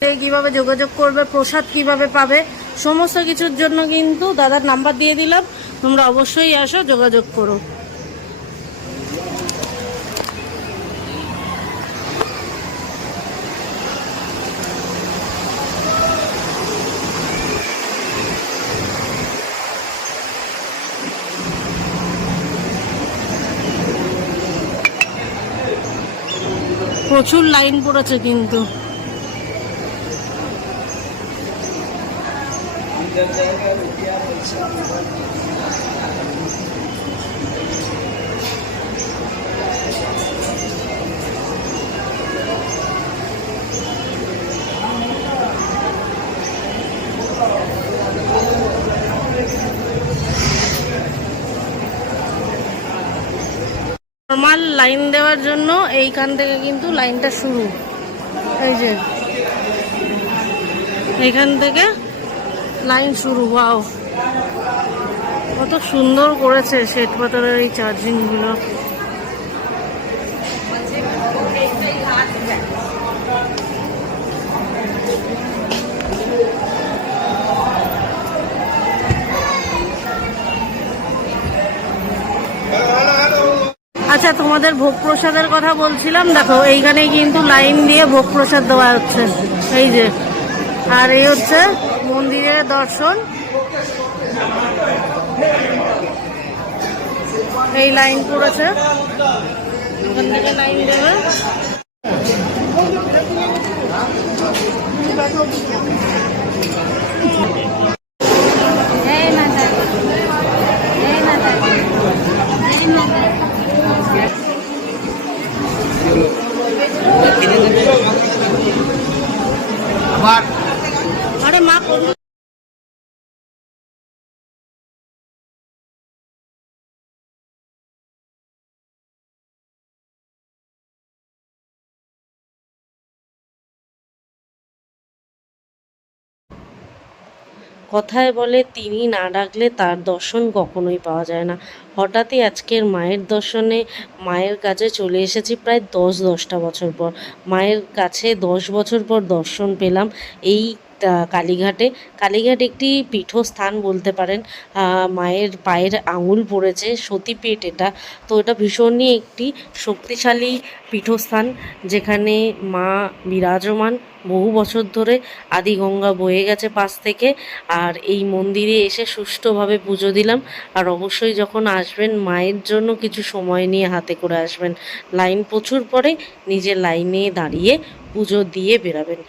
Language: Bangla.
কীভাবে যোগাযোগ করবে, প্রসাদ কীভাবে পাবে, সমস্ত কিছুর জন্য কিন্তু দাদার নাম্বার দিয়ে দিলাম। তোমরা অবশ্যই আসো, যোগাযোগ করো। প্রচুর লাইন পড়েছে কিন্তু। নর্মাল লাইন দেওয়ার জন্য এইখান থেকে কিন্তু লাইনটা শুরু। এই যে। এইখান থেকে লাইন শুরু, ওয়াও। কত সুন্দর করেছে শ্বেত পাথরের এই চার্জিংগুলো আচ্ছা তোমাদের ভোগ প্রসাদের কথা বলছিলাম, দেখো, এইখানে কিন্তু লাইন দিয়ে ভোগ প্রসাদ দেওয়া হচ্ছে। এই যে আর এই হচ্ছে মন্দিরের দর্শন। এই লাইন পড়েছে লাইন দেবে জয় মাতা জয় মাতা জয় মাতা কথায় বলে, তিনি না ডাকলে তার দর্শন কখনোই পাওয়া যায় না। হঠাৎই আজকের মায়ের দর্শনে, মায়ের কাছে চলে এসেছি প্রায় দশ দশটা বছর পর। মায়ের কাছে দশ বছর পর দর্শন পেলাম। এই কালীঘাটে। কালীঘাট একটি পীঠস্থান বলতে পারেন। মায়ের পায়ের আঙুল পড়েছে, সতীপীঠ এটা। তো এটা ভীষণই একটি শক্তিশালী পীঠস্থান, যেখানে মা বিরাজমান বহু বছর ধরে। আদি গঙ্গা বয়ে গেছে পাশ থেকে, আর এই মন্দিরে এসে সুষ্ঠুভাবে পুজো দিলাম। আর অবশ্যই যখন আসবেন, মায়ের জন্য কিছু সময় নিয়ে হাতে করে আসবেন। লাইন প্রচুর পরে নিজের লাইনে দাঁড়িয়ে পুজো দিয়ে বেরাবেন।